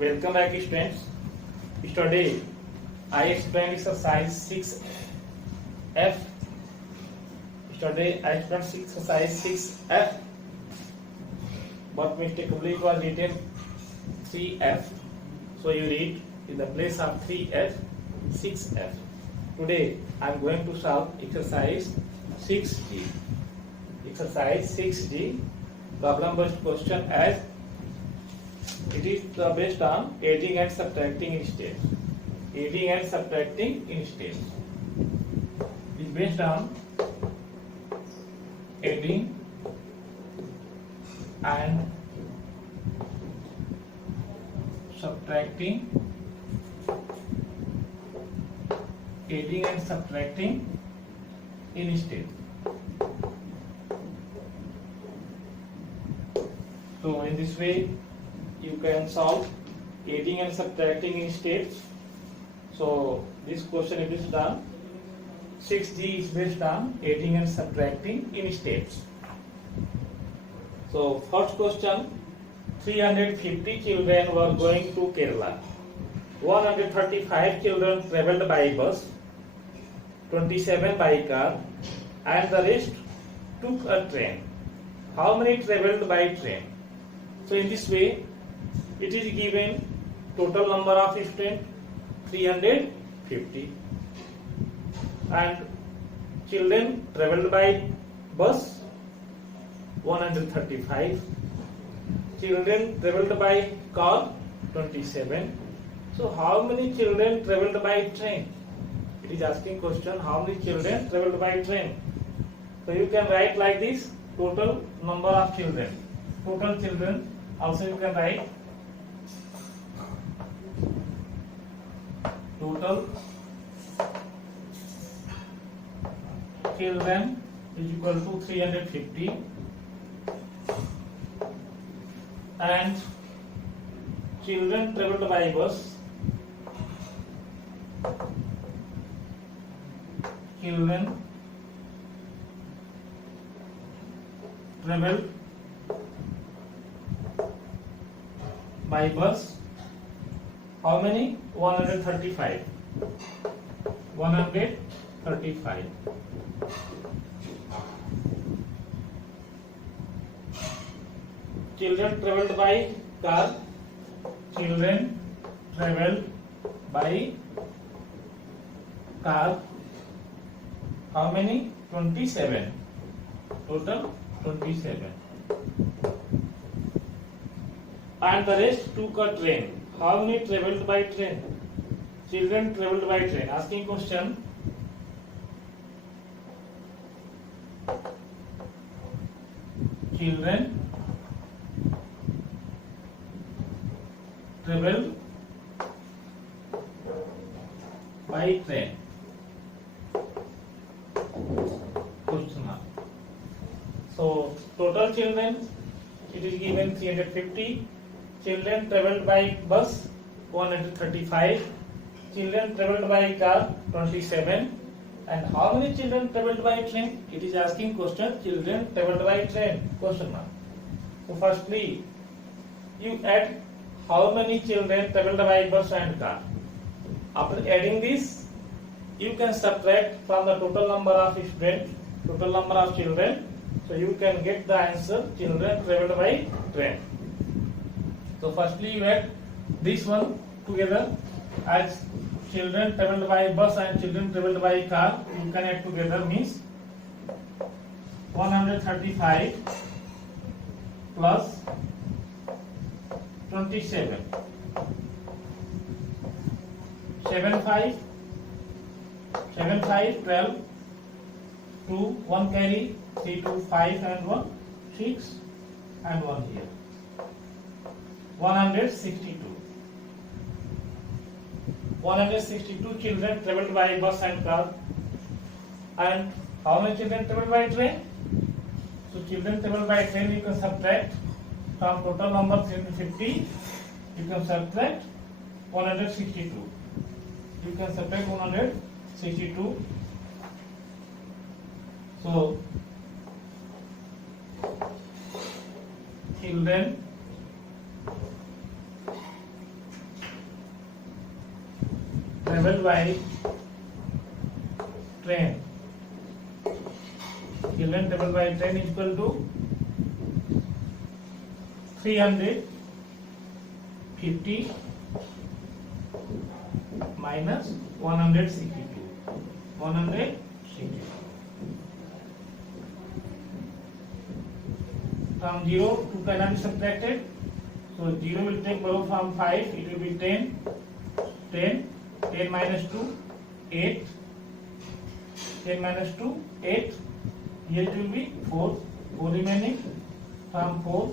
Welcome back students. Today I explain exercise 6F. Today I explain exercise 6F, but mistakenly it was written 3F. So you read in the place of 3F, 6F. Today I am going to solve exercise 6G. Exercise 6G. Problem based question as it is based on adding and subtracting in steps. Adding and subtracting in steps. It is based on adding and subtracting. Adding and subtracting in steps. So in this way you can solve adding and subtracting in steps. So this question it is done. 6G is based on adding and subtracting in steps. So first question, 350 children were going to Kerala. 135 children travelled by bus, 27 by car, and the rest took a train. How many travelled by train? So in this way it is given total number of students 350 and children travelled by bus 135, children travelled by car 27. So how many children travelled by train? It is asking question how many children travelled by train. So you can write like this, total number of children. Total children also you can write total children is equal to 350 and children travelled by bus, children travelled by bus, how many? 135. 135. Children travelled by car, children travelled by car, how many? 27. Total 27. And the rest took a train. How many travelled by train? Children travelled by train. Asking question. Children travelled by train. Question mark. So total children it is given 350. Children travelled by bus 135, children travelled by car 27, and how many children travelled by train? It is asking question children travelled by train, question mark. So firstly you add how many children travelled by bus and car. After adding this you can subtract from the total number of students, total number of children, so you can get the answer children travelled by train. So firstly you add this one together as children travelled by bus and children travelled by car, you can add together means 135 plus 27. 75 12 2 1 carry 3 2 5 and 1 6 and 1 here 162. 162 children travelled by bus and car. And how many children travelled by train? So children travelled by train you can subtract from total number 350. You can subtract 162. You can subtract 162. So children traveled by train. Children traveled by train is equal to 350 minus 162. 162. From 0 to cannot be subtracted. So 0 will take value from 5. It will be 10. 10 minus 2, 8. 10 minus 2, 8. Here it will be 4. 4 remaining. From 4,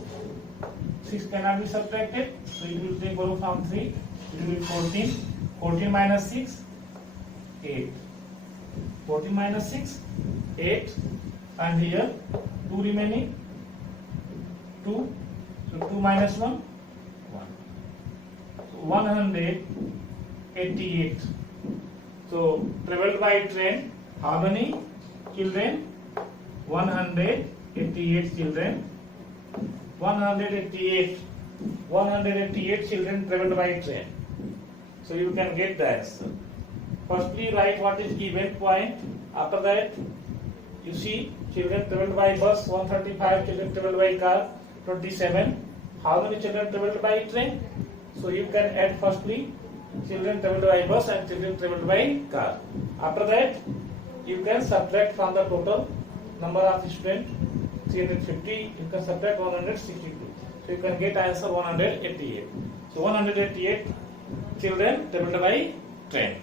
6 cannot be subtracted. So it will take value from 3. It will be 14. 14 minus 6, 8. 14 minus 6, 8. And here 2 remaining. 2. So 2 minus 1, 1. So 188. So traveled by train, how many children? 188 children. 188 children traveled by train. So you can get the answer. Firstly, write what is given point. After that, you see children traveled by bus 135, children traveled by car 27. How many children traveled by train? So you can add firstly children traveled by bus and children traveled by car. After that, you can subtract from the total number of students 350. You can subtract 162. So you can get answer 188. So 188 children traveled by train.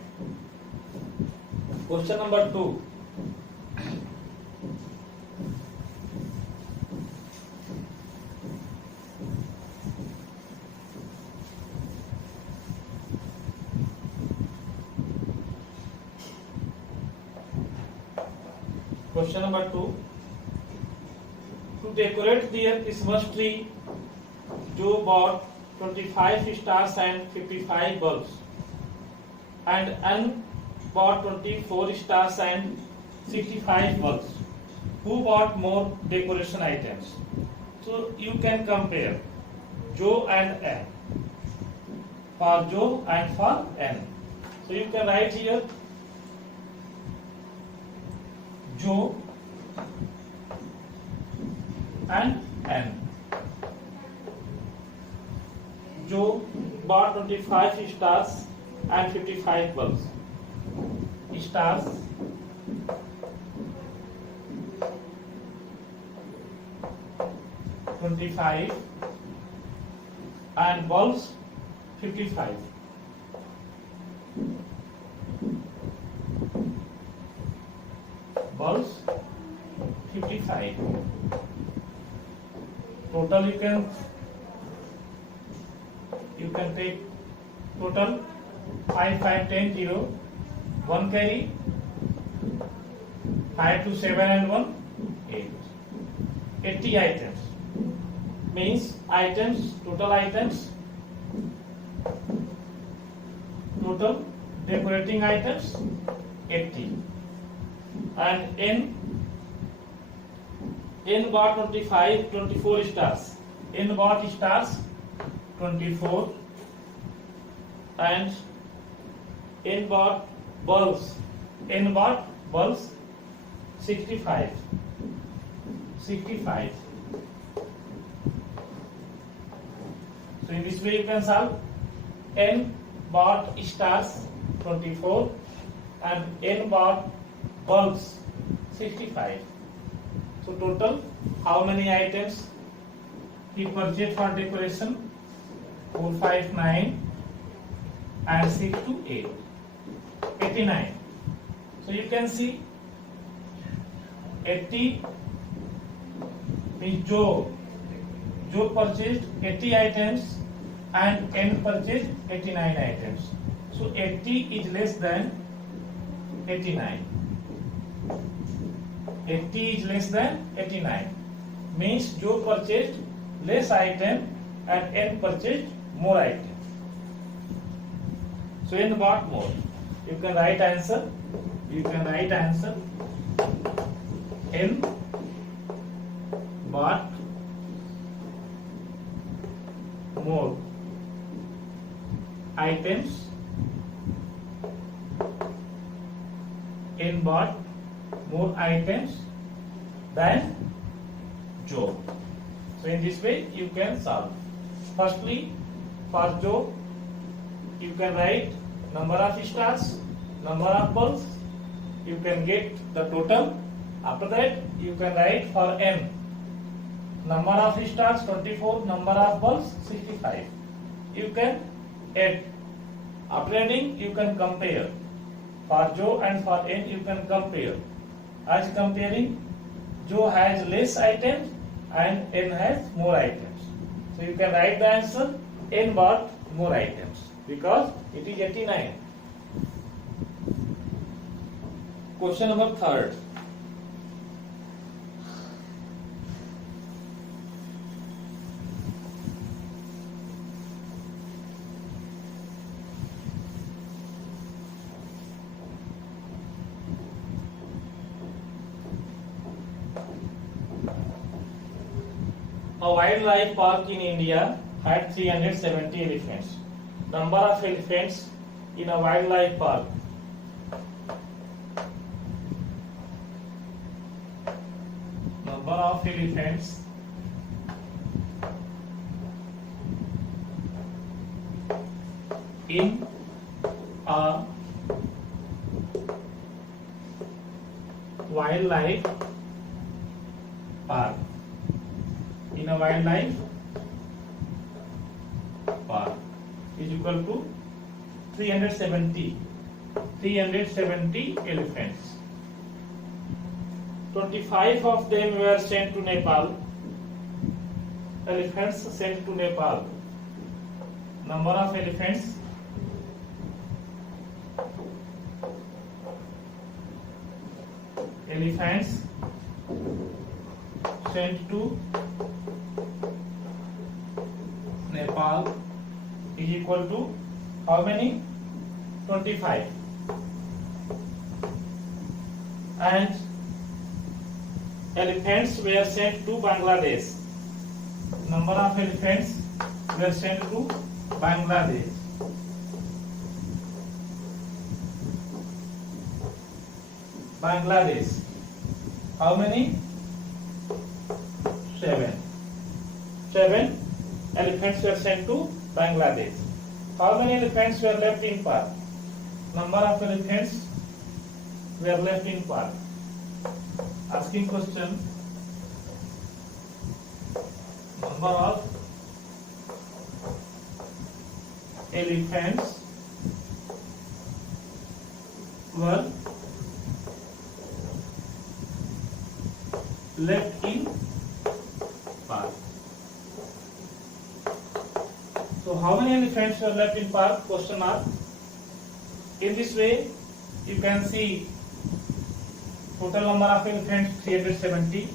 Question number 2. Question number 2. To decorate their Christmas tree, Joe bought 25 stars and 55 bulbs, and Anne bought 24 stars and 65 bulbs. Who bought more decoration items? So you can compare Joe and Anne. For Joe and for Anne. So you can write here Joe and Anne. Joe bought 25 stars and 55 bulbs. Stars, $25 and bulbs 55. Bulbs 55. Total you can take total 5, 5, 10, 0. 1 carry, 5 to 7 and 1, 8. 80 items. Means items, total decorating items, 80. And N bought 24 stars. N bought stars, 24. And N bought bulbs. N bought bulbs 65. 65. So in this way you can solve. N bought stars 24 and N bought bulbs 65. So total how many items he purchased for decoration? 4, 5, 9 and 6 to 8. 89. So you can see 80 means Joe purchased 80 items and N purchased 89 items. So 80 is less than 89. 80 is less than 89. Means Joe purchased less item and N purchased more item. So N bought more. You can write answer. N bought more items N bought more items than Joe. So in this way you can solve. Firstly, for Joe, you can write number of stars, number of bulbs. You can get the total. After that, you can write for N. Number of stars 24, number of bulbs 65. You can add. After adding, you can compare. For Joe and for N, you can compare. As comparing, Joe has less items and N has more items. So you can write the answer. N bought more items because it is 89. Question number 3rd. A wildlife park in India had 370 elephants. Number of elephants in a wildlife park. Number of elephants in a wildlife park. In a wildlife park is equal to 370 elephants. 25 of them were sent to Nepal. Elephants sent to Nepal. Number of elephants sent to Nepal is equal to how many? 25. And elephants were sent to Bangladesh. Number of elephants were sent to Bangladesh. Bangladesh. How many? 7. 7 elephants were sent to Bangladesh. How many elephants were left in park? Number of elephants were left in park. Asking question. Number of elephants were left in park. So how many elephants were left in park? Question mark. In this way, you can see total number of elephants 370,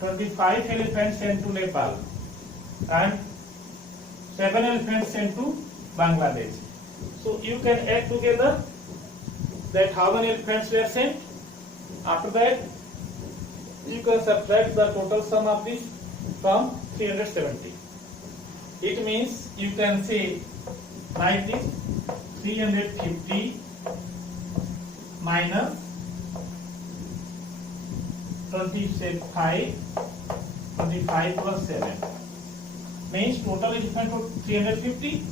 25 elephants sent to Nepal, and 7 elephants sent to Bangladesh. So you can add together that how many elephants were sent. After that, you can subtract the total sum of this from 370. It means you can say like this: 350 minus 25 plus 7 means total elephant of 350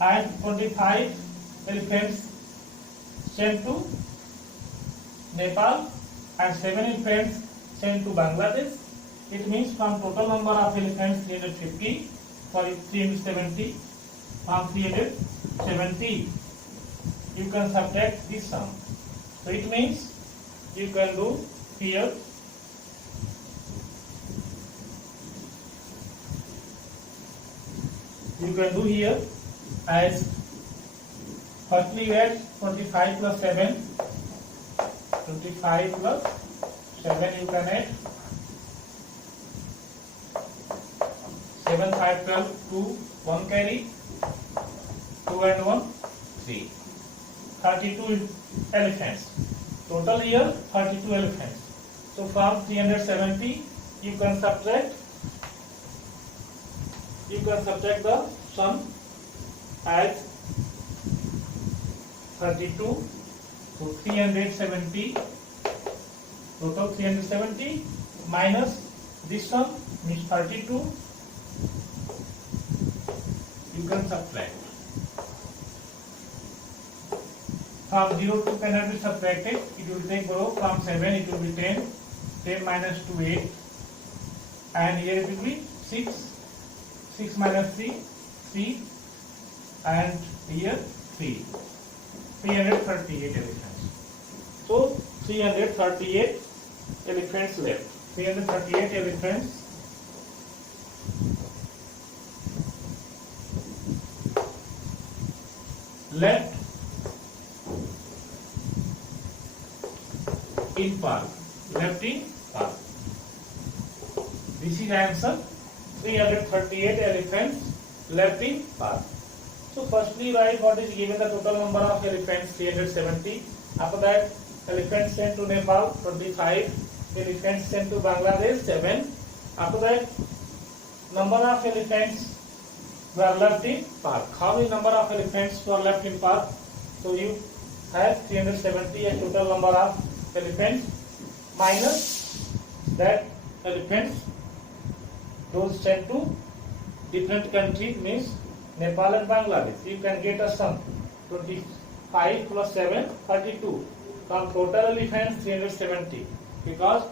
and 25 elephants sent to Nepal and 7 elephants sent to Bangladesh. It means from total number of elephants 370 from 370 you can subtract this sum. So it means you can do here as firstly add 25 plus 7, 25 plus 7 you can add 7, 5, 12, 2, 1 carry, 2 and 1, 3. 32 elephants. Total here 32 elephants. So from 370 you can subtract the sum as 32 So 370, total 370 minus this sum means 32. You can subtract. From 0 to cannot be subtracted. It will take bro from 7 it will be 10. 10 minus 2 8. And here it will be 6. 6 minus 3 3. And here 3. 338 elephants. So 338 elephants left. 338 elephants left in park. Left in park. This is answer. 338 elephants left in park. So firstly write what is given the total number of elephants 370. After that elephants sent to Nepal 25. Elephants sent to Bangladesh 7. After that number of elephants were left in park. How many number of elephants were left in park? So you have 370 as total number of elephants minus that elephants those sent to different countries means Nepal and Bangladesh. You can get a sum 25 plus 7 32. From total elephants 370 because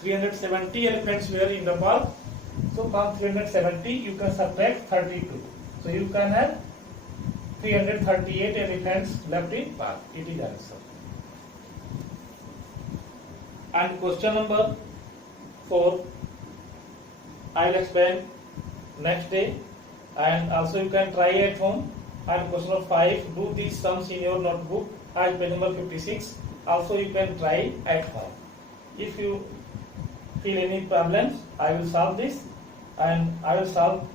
370 elephants were in the park. So from 370 you can subtract 32. So you can have 338 elephants left in park. It is answer. And question number 4 I will explain next day, and also you can try at home. And question number 5, do these sums in your notebook as page number 56. Also you can try at home. If you feel any problems, I will solve this and I will solve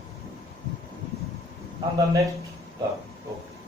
on the next term. Okay.